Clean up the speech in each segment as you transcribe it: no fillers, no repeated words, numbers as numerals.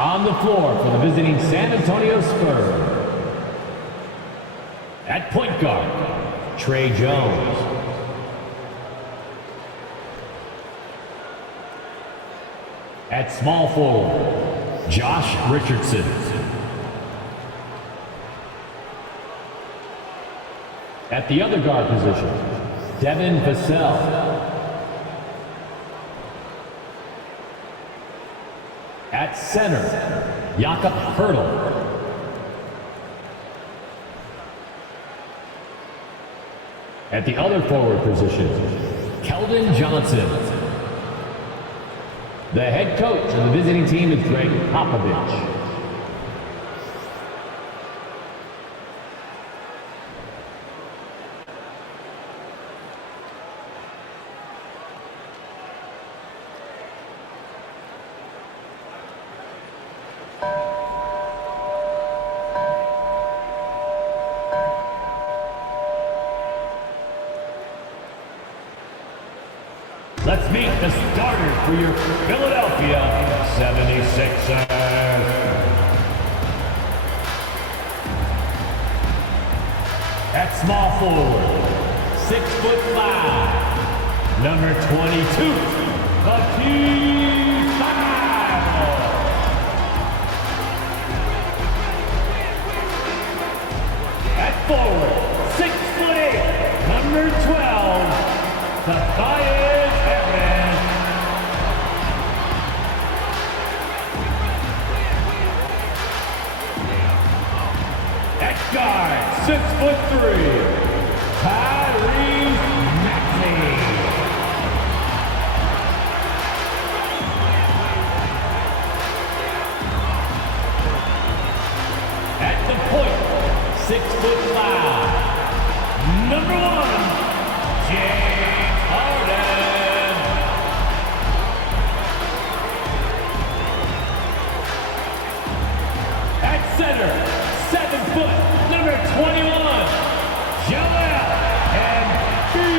On the floor for the visiting San Antonio Spurs. At point guard, Trey Jones. At small forward, Josh Richardson. At the other guard position, Devin Vassell. At center, Jakob Poeltl. At the other forward position, Keldon Johnson. The head coach of the visiting team is Greg Popovich. Let's meet the starters for your Philadelphia 76ers. At small forward, 6'5", number 22, Matisse Thybulle. At forward, 6'8", number 12, Tobias. Guard, 6'3", Tyrese Maxey. At the point, 6'5", number 1, James Harden. At center, 7 foot. Number 21, Joel Embiid.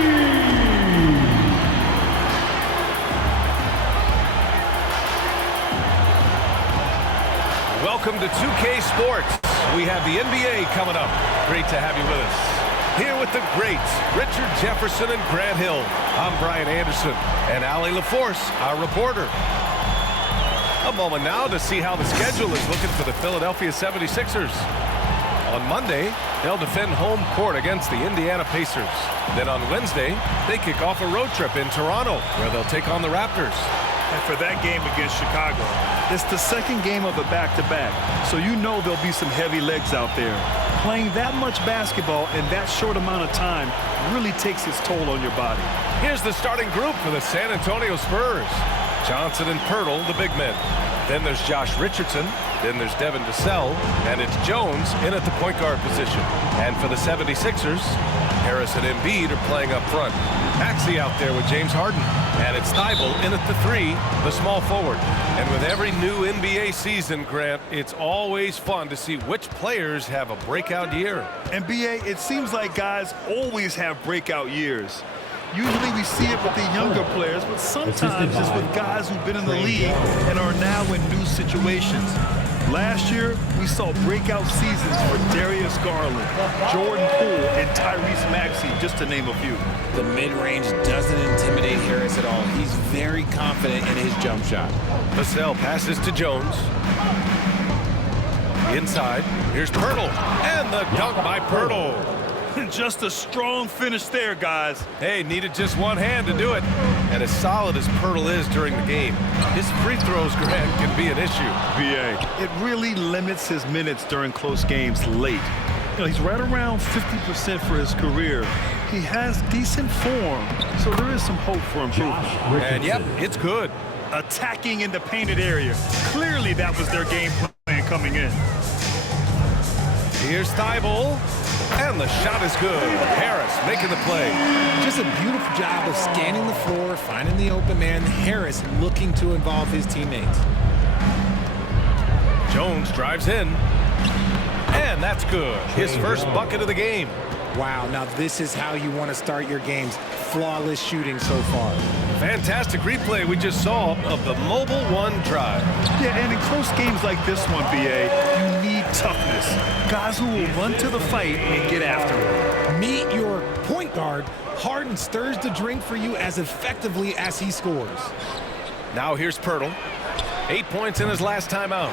Welcome to 2K Sports. We have the NBA coming up. Great to have you with us. Here with the greats, Richard Jefferson and Grant Hill. I'm Brian Anderson, and Allie LaForce, our reporter. A moment now to see how the schedule is looking for the Philadelphia 76ers. On Monday, they'll defend home court against the Indiana Pacers. Then on Wednesday, they kick off a road trip in Toronto, where they'll take on the Raptors. And for that game against Chicago, it's the second game of a back-to-back, so you know there'll be some heavy legs out there. Playing that much basketball in that short amount of time really takes its toll on your body. Here's the starting group for the San Antonio Spurs. Johnson and Poeltl, the big men. Then there's Josh Richardson. Then there's Devin Vassell, and it's Jones in at the point guard position. And for the 76ers, Harris and Embiid are playing up front. Maxey out there with James Harden. And it's Thybulle in at the 3, the small forward. And with every new NBA season, Grant, it's always fun to see which players have a breakout year. NBA, it seems like guys always have breakout years. Usually we see it with the younger players, but sometimes it's with guys who've been in the league and are now in new situations. Last year, we saw breakout seasons for Darius Garland, Jordan Poole, and Tyrese Maxey, just to name a few. The mid-range doesn't intimidate Harris at all. He's very confident in his jump shot. Vassell passes to Jones. Inside, here's Poeltl, and the dunk by Poeltl. Just a strong finish there, guys. Hey, needed just one hand to do it. And as solid as Poeltl is during the game, his free throws, Grant, can be an issue. VA, it really limits his minutes during close games late. You know, he's right around 50% for his career. He has decent form, so there is some hope for improvement. And yep, it's good. Attacking in the painted area. Clearly that was their game plan coming in. Here's Thybulle. And the shot is good. Harris making the play. Just a beautiful job of scanning the floor, finding the open man. Harris looking to involve his teammates. Jones drives in. And that's good. His first bucket of the game. Wow, now this is how you want to start your games. Flawless shooting so far. Fantastic replay we just saw of the Mobile One drive. Yeah, and in close games like this one, BA, you need toughness. Guys who will run to the fight and get after it. Meet your point guard. Harden stirs the drink for you as effectively as he scores. Now here's Pirtle. 8 points in his last time out.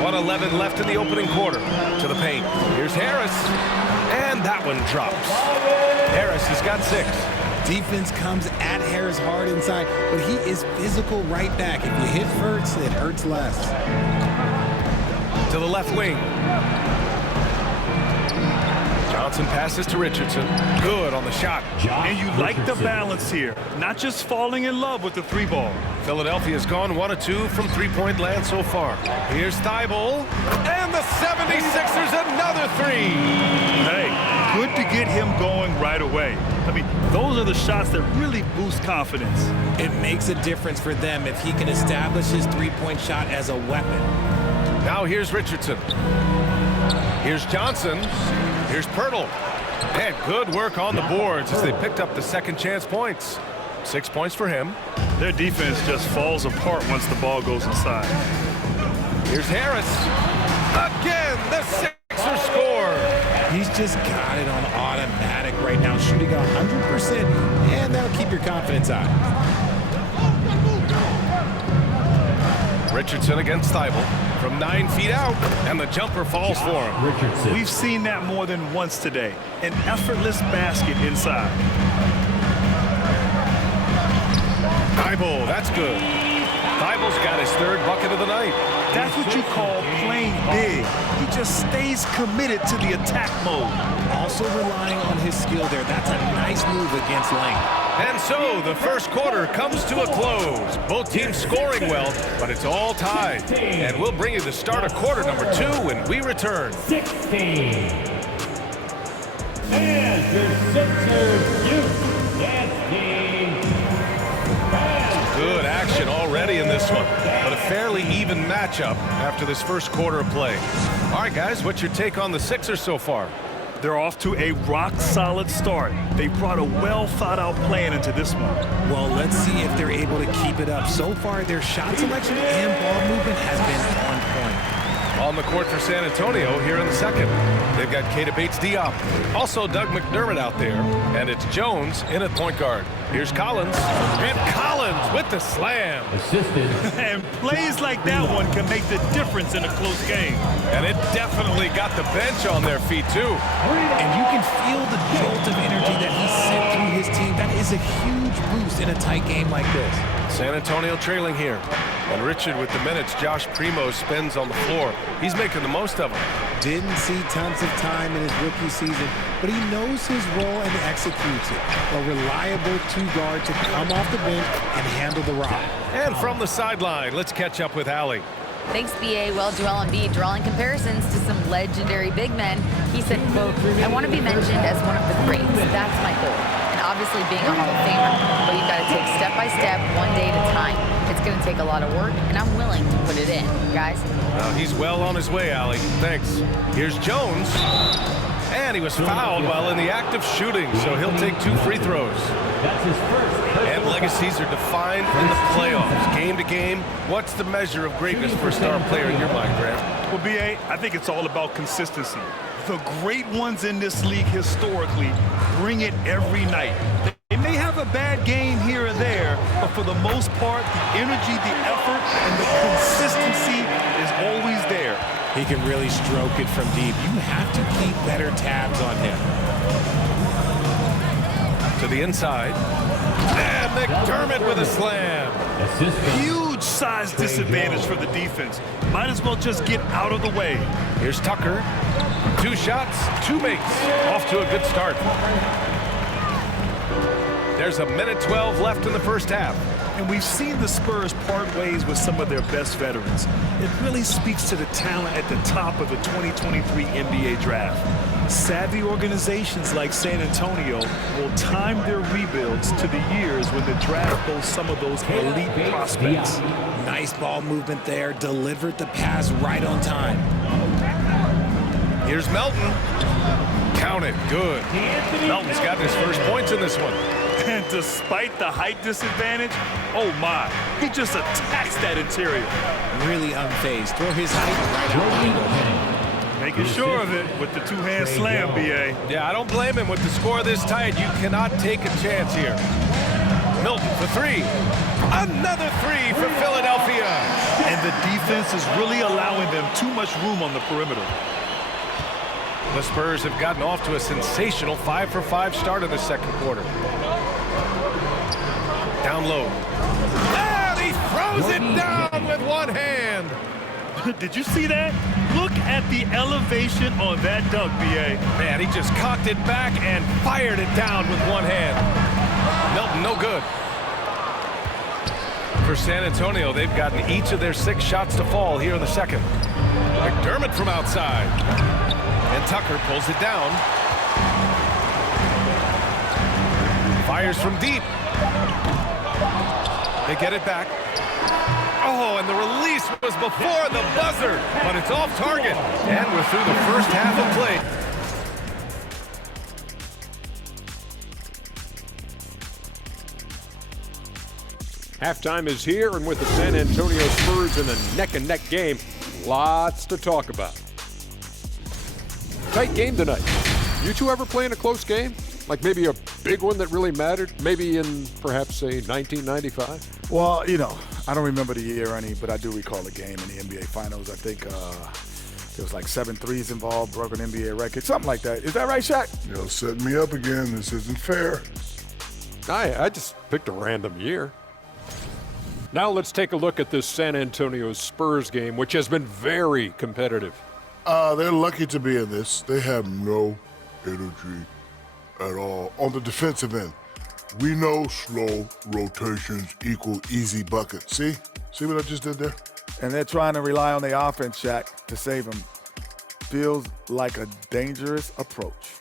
1:11 left in the opening quarter. To the paint. Here's Harris. And that one drops. Harris has got 6. Defense comes at Harris hard inside, but he is physical right back. If you hit first, it hurts less. To the left wing. Johnson passes to Richardson. Good on the shot. And you like the balance here. Not just falling in love with the 3-ball. Philadelphia's gone 1 of 2 from three-point land so far. Here's Thibault. And the 76ers another 3. Hey, good to get him going right away. I mean, those are the shots that really boost confidence. It makes a difference for them if he can establish his three-point shot as a weapon. Now here's Richardson. Here's Johnson. Here's Pirtle. And good work on the boards as they picked up the second chance points. 6 points for him. Their defense just falls apart once the ball goes inside. Here's Harris. Again, the Sixers score. He's just got it on automatic right now, shooting 100%, and that'll keep your confidence high. Richardson against Thibault from 9 feet out, and the jumper falls for him. Richardson. We've seen that more than once today. An effortless basket inside. Thibault, that's good. Thibault's got his 3rd bucket of the night. That's what you call playing big. He just stays committed to the attack mode. Also relying on his skill there. That's a nice move against length. And so the first quarter comes to a close. Both teams scoring well, but it's all tied. And we'll bring you the start of quarter number 2 when we return. 16. And your Sixers youth dance team. Good action already in this one, but a fairly even matchup after this first quarter of play. All right, guys, what's your take on the Sixers so far? They're off to a rock-solid start. They brought a well-thought-out plan into this one. Well, let's see if they're able to keep it up. So far, their shot selection and ball movement has been on point. On the court for San Antonio here in the second. They've got Keita Bates-Diop. Also Doug McDermott out there. And it's Jones in at point guard. Here's Collins. And Collins with the slam. Assisted. And plays like that one can make the difference in a close game. And it definitely got the bench on their feet, too. And you can feel the jolt of energy that he sent through his team. That is a huge boost in a tight game like this. San Antonio trailing here. And Richard with the minutes Josh Primo spends on the floor. He's making the most of them. Didn't see tons of time in his rookie season, but he knows his role and executes it. A reliable 2-guard to come off the bench and handle the rock. And from the sideline, let's catch up with Allie. Thanks, BA. Well, Joel Embiid drawing comparisons to some legendary big men. He said, quote, "I want to be mentioned as one of the greats. That's my goal. And obviously being a Hall of Famer. But you've got to take step by step, one day at a time. It's going to take a lot of work, and I'm willing to put it in." Guys? Well, he's well on his way, Allie. Thanks. Here's Jones. And he was fouled while in the act of shooting, so he'll take 2 free throws. That's his first. And legacies are defined in the playoffs. Game to game, what's the measure of greatness for a star player in your mind, Grant? Well, BA, I think it's all about consistency. The great ones in this league historically bring it every night. They may have a bad game here or there, but for the most part, the energy, the effort, and the consistency is always there. He can really stroke it from deep. You have to keep better tabs on him. To the inside. And McDermott with a slam. Assistant. Huge size disadvantage for the defense. Might as well just get out of the way. Here's Tucker. 2 shots, 2 makes. Off to a good start. There's a minute 12 left in the first half. And we've seen the Spurs part ways with some of their best veterans. It really speaks to the talent at the top of the 2023 NBA draft. Savvy organizations like San Antonio will time their rebuilds to the years when the draft boasts some of those elite prospects. Nice ball movement there. Delivered the pass right on time. Here's Melton. Count it. Good. Melton's gotten his first points in this one. And despite the height disadvantage, oh my, he just attacks that interior. Really unfazed. Throw his height right out the window. Making sure of it with the two-hand slam, B.A. Yeah, I don't blame him with the score this tight. You cannot take a chance here. Milton for three. Another three for Philadelphia. And the defense is really allowing them too much room on the perimeter. The Spurs have gotten off to a sensational 5-for-5 start in the second quarter. Down low. And he throws it down with one hand. Did you see that? Look at the elevation on that dunk, B.A. Man, he just cocked it back and fired it down with one hand. Melton, no good. For San Antonio, they've gotten each of their 6 shots to fall here in the second. McDermott from outside. And Tucker pulls it down. Fires from deep. They get it back. Oh, and the release was before the buzzer, but it's off target. And we're through the first half of play. Halftime is here, and with the San Antonio Spurs in a neck-and-neck game, lots to talk about. Tight game tonight. You two ever play in a close game? Like maybe a big one that really mattered? Maybe in, perhaps, say, 1995? Well, you know, I don't remember the year any, but I do recall a game in the NBA Finals. I think there was like 7 threes involved, broke an NBA record, something like that. Is that right, Shaq? You're setting me up again. This isn't fair. I just picked a random year. Now let's take a look at this San Antonio Spurs game, which has been very competitive. They're lucky to be in this. They have no energy at all. On the defensive end, we know slow rotations equal easy buckets. See? See what I just did there? And they're trying to rely on the offense, Shaq, to save them. Feels like a dangerous approach.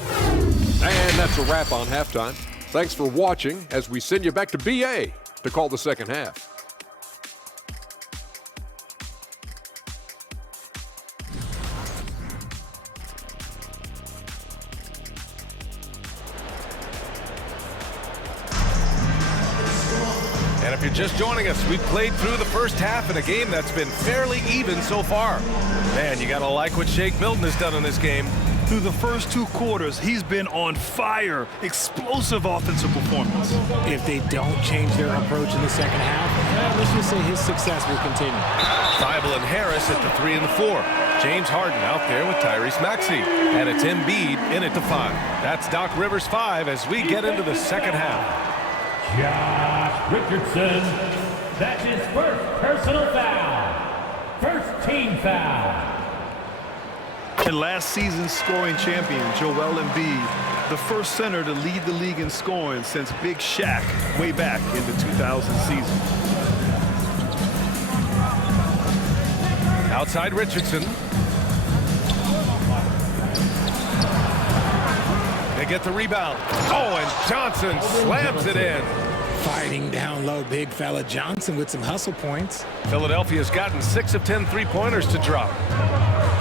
And that's a wrap on halftime. Thanks for watching as we send you back to BA to call the second half. And if you're just joining us, we've played through the first half in a game that's been fairly even so far. Man, you gotta like what Shake Milton has done in this game. Through the first 2 quarters, he's been on fire. Explosive offensive performance. If they don't change their approach in the second half, let's just say his success will continue. Thibault and Harris at the 3 and the 4. James Harden out there with Tyrese Maxey. And it's Embiid in at the 5. That's Doc Rivers 5 as we get into the second half. Josh Richardson. That's his first personal foul. First team foul. And last season's scoring champion, Joel Embiid, the first center to lead the league in scoring since Big Shaq way back in the 2000 season. Outside Richardson. They get the rebound. Oh, and Johnson slams it in. Fighting down low, big fella Johnson with some hustle points. Philadelphia's gotten 6 of 10 three-pointers to drop.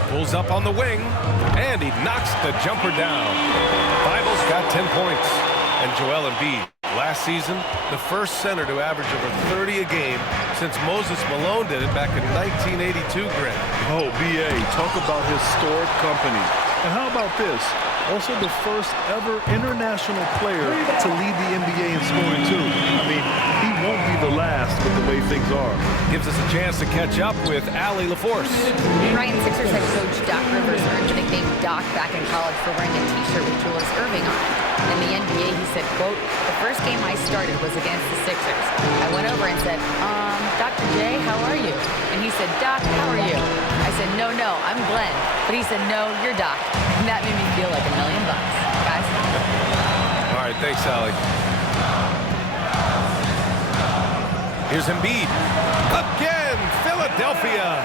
Pulls up on the wing, and he knocks the jumper down. Thibault's got 10 points. And Joel Embiid, last season, the first center to average over 30 a game since Moses Malone did it back in 1982, Grant. Oh, B.A., talk about historic company. And how about this? Also the first ever international player to lead the NBA in scoring, too. I mean, he won't be the last with the way things are. Gives us a chance to catch up with Allie LaForce. Ryan, Sixers head coach Doc Rivers earned the nickname Doc back in college for wearing a T-shirt with Julius Erving on it. In the NBA, he said, quote, "The first game I started was against the Sixers. I went over and said, Dr. J, how are you?" And he said, "Doc, how are you?" I said, no, I'm Glenn. But he said, "No, you're Doc." And that made me feel like $1 million, guys. All right, thanks, Allie. Here's Embiid. Again, Philadelphia.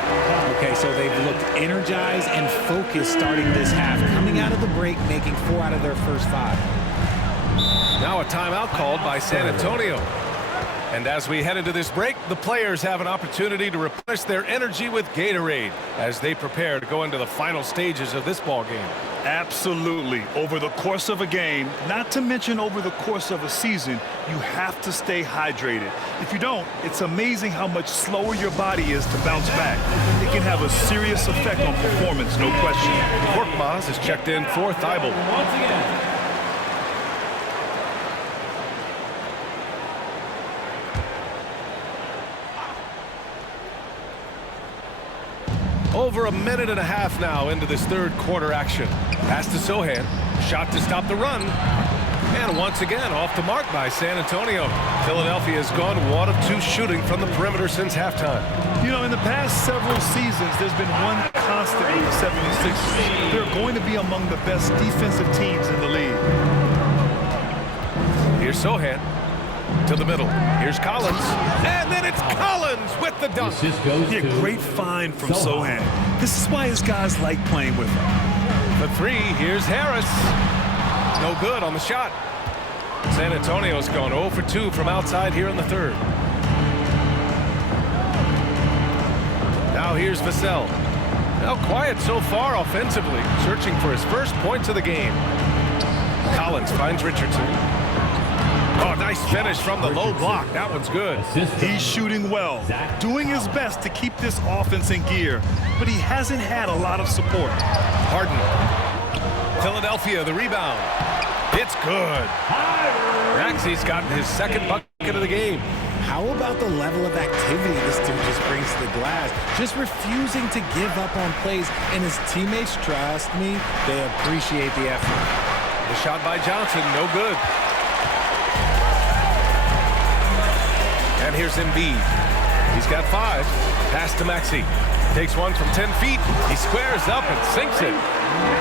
Okay, so they've looked energized and focused starting this half. Coming out of the break, making 4 out of their first 5. Now a timeout called by San Antonio. And as we head into this break, the players have an opportunity to replenish their energy with Gatorade as they prepare to go into the final stages of this ball game. Absolutely. Over the course of a game, not to mention over the course of a season, you have to stay hydrated. If you don't, it's amazing how much slower your body is to bounce back. It can have a serious effect on performance, no question. Korkmaz is checked in for Thibault. Once again. Over a minute and a half now into this third quarter action. Pass to Sohan. Shot to stop the run. And once again, off the mark by San Antonio. Philadelphia has gone 1 of 2 shooting from the perimeter since halftime. You know, in the past several seasons, there's been one constant with the 76ers. They're going to be among the best defensive teams in the league. Here's Sohan to the middle. Here's Collins. And then it's Collins with the dunk. Assist goes Yeah, to great find from Sohan. This is why his guys like playing with him. The three, here's Harris. No good on the shot. San Antonio's gone 0 for 2 from outside here in the third. Now here's Vassell. Now quiet so far offensively, searching for his first points of the game. Collins finds Richardson. Oh, nice finish from the low block. That one's good. He's shooting well, doing his best to keep this offense in gear, but he hasn't had a lot of support. Harden. Philadelphia, the rebound. It's good. Maxey's gotten his second bucket of the game. How about the level of activity this team just brings to the glass? Just refusing to give up on plays, and his teammates, trust me, they appreciate the effort. The shot by Johnson, no good. And here's Embiid. He's got 5. Pass to Maxey. Takes one from 10 feet. He squares up and sinks it.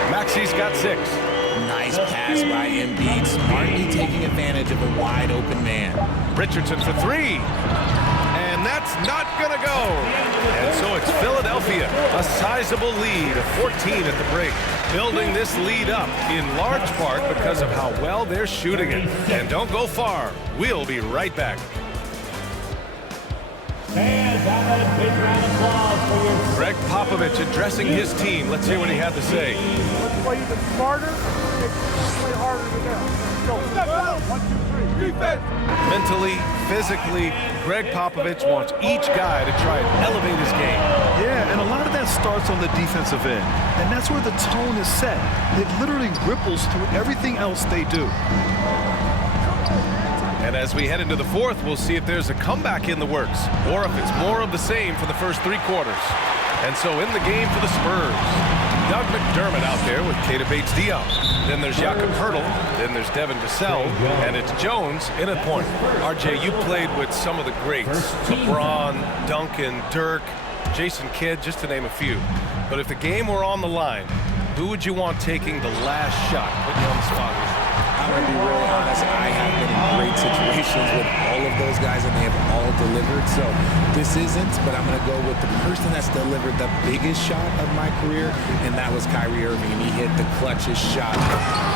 Maxey's got 6. Nice pass by Embiid, smartly taking advantage of a wide-open man. Richardson for 3. And that's not going to go. And so it's Philadelphia, a sizable lead of 14 at the break. Building this lead up in large part because of how well they're shooting it. And don't go far. We'll be right back. And that big round of applause for your Greg Popovich addressing his team. Let's hear what he had to say. Let's play even smarter. Let's play harder than them. Go. Step out. 1, 2, 3. Defense. Mentally, physically, Greg Popovich wants each guy to try and elevate his game. Yeah, and a lot of that starts on the defensive end, and that's where the tone is set. It literally ripples through everything else they do. And as we head into the fourth, we'll see if there's a comeback in the works or if it's more of the same for the first 3 quarters. And so in the game for the Spurs, Doug McDermott out there with Keita Bates-Diop. Then there's Jakob Poeltl. Then there's Devin Vassell. And it's Jones in at point. RJ, you played with some of the greats. LeBron, Duncan, Dirk, Jason Kidd, just to name a few. But if the game were on the line, who would you want taking the last shot? Put you on the spot. I'm going to be really honest. I have been in great situations with all of those guys, and they have all delivered. So this isn't, but I'm going to go with the person that's delivered the biggest shot of my career, and that was Kyrie Irving. And he hit the clutchest shot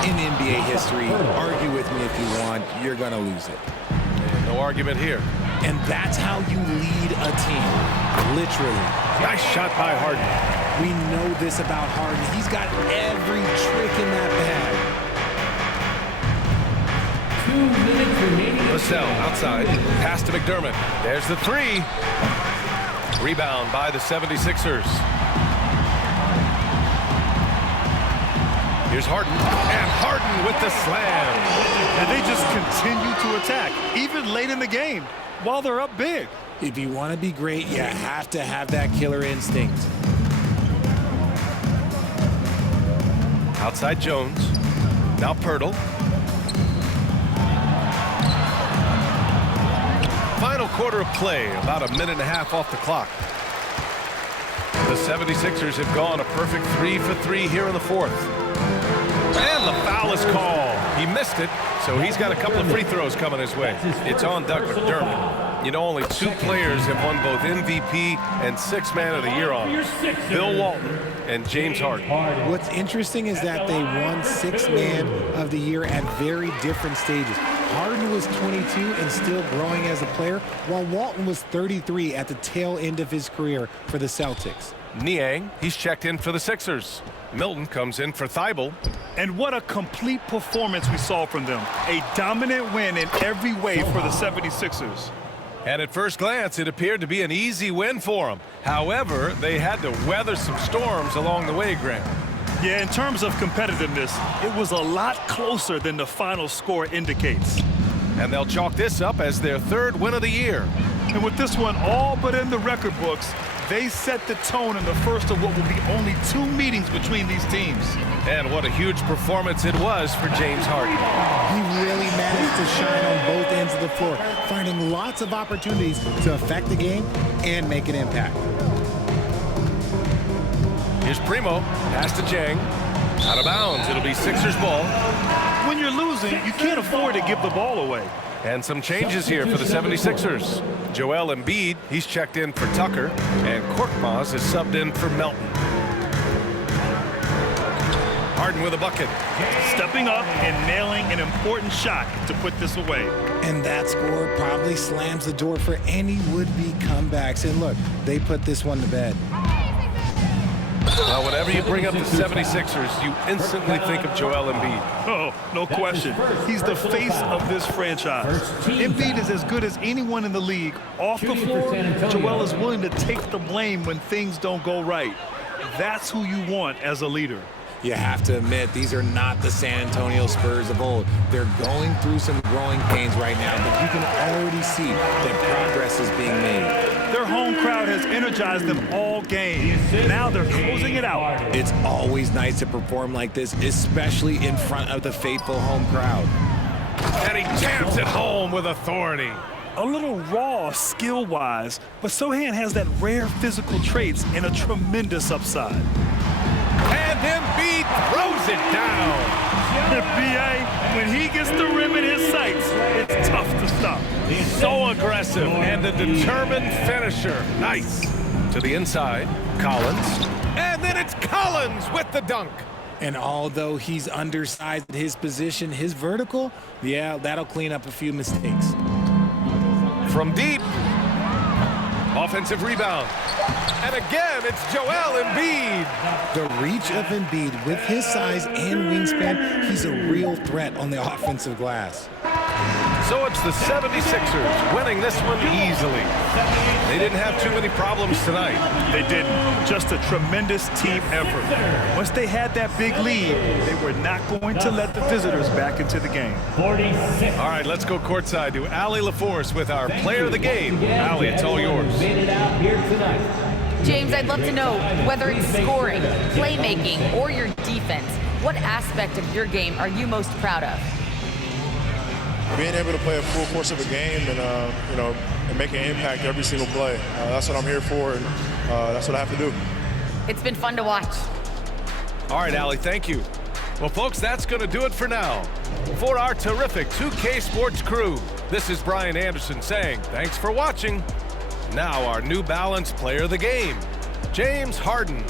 in NBA history. Argue with me if you want. You're going to lose it. No argument here. And that's how you lead a team, literally. Nice shot by Harden. We know this about Harden. He's got every trick in that bag. 2 minutes remaining. Vassell outside. Pass to McDermott. There's the 3. Rebound by the 76ers. Here's Harden. And Harden with the slam. And they just continue to attack, even late in the game, while they're up big. If you want to be great, you have to have that killer instinct. Outside Jones. Now Poeltl. Final quarter of play, about a minute and a half off the clock. The 76ers have gone a perfect 3 for 3 here in the fourth. And the foul is called. He missed it, so he's got a couple of free throws coming his way. It's on Doug McDermott. You know, only 2 players have won both MVP and 6th Man of the Year on. Bill Walton and James Harden. What's interesting is that they won 6th Man of the Year at very different stages. Harden was 22 and still growing as a player, while Walton was 33 at the tail end of his career for the Celtics. Niang, he's checked in for the Sixers. Milton comes in for Thibault. And what a complete performance we saw from them. A dominant win in every way for the 76ers. And at first glance, it appeared to be an easy win for them. However, they had to weather some storms along the way, Grant. Yeah, in terms of competitiveness, it was a lot closer than the final score indicates. And they'll chalk this up as their 3rd win of the year. And with this one all but in the record books, they set the tone in the first of what will be only 2 meetings between these teams. And what a huge performance it was for James Harden. He really managed to shine on both ends of the floor, finding lots of opportunities to affect the game and make an impact. Here's Primo, pass to Jang. Out of bounds, it'll be Sixers ball. When you're losing, you can't afford to give the ball away. And some changes here for the 76ers. Joel Embiid, he's checked in for Tucker, and Korkmaz is subbed in for Melton. Harden with a bucket. Stepping up and nailing an important shot to put this away. And that score probably slams the door for any would-be comebacks. And look, they put this one to bed. Well, whenever you bring up the 76ers, you instantly think of Joel Embiid. Oh, no question. He's the face of this franchise. Embiid is as good as anyone in the league. Off the floor, Joel is willing to take the blame when things don't go right. That's who you want as a leader. You have to admit, these are not the San Antonio Spurs of old. They're going through some growing pains right now, but you can already see that progress is being made. Their home crowd has energized them all game. Now they're closing it out. It's always nice to perform like this, especially in front of the faithful home crowd. And he jams it home with authority. A little raw skill-wise, but Sohan has that rare physical traits and a tremendous upside. And Embiid throws it down. B.A., when he gets the rim in his sights, it's tough to stop. He's so aggressive and a determined finisher. Nice. To the inside, Collins. And then it's Collins with the dunk. And although he's undersized at his position, his vertical, yeah, that'll clean up a few mistakes. From deep. Offensive rebound. And again, it's Joel Embiid. The reach of Embiid, with his size and wingspan, he's a real threat on the offensive glass. So it's the 76ers winning this one easily. They didn't have too many problems tonight. They didn't. Just a tremendous team effort. Once they had that big lead, they were not going to let the visitors back into the game. 46. All right, let's go courtside to Allie LaForce with our player of the game. Allie, it's all yours. Made it out here tonight. James, I'd love to know whether it's scoring, playmaking, or your defense. What aspect of your game are you most proud of? Being able to play a full course of a game and, and make an impact every single play. That's what I'm here for, and that's what I have to do. It's been fun to watch. All right, Allie, thank you. Well, folks, that's going to do it for now. For our terrific 2K Sports crew, this is Brian Anderson saying thanks for watching. Now our New Balance player of the game, James Harden.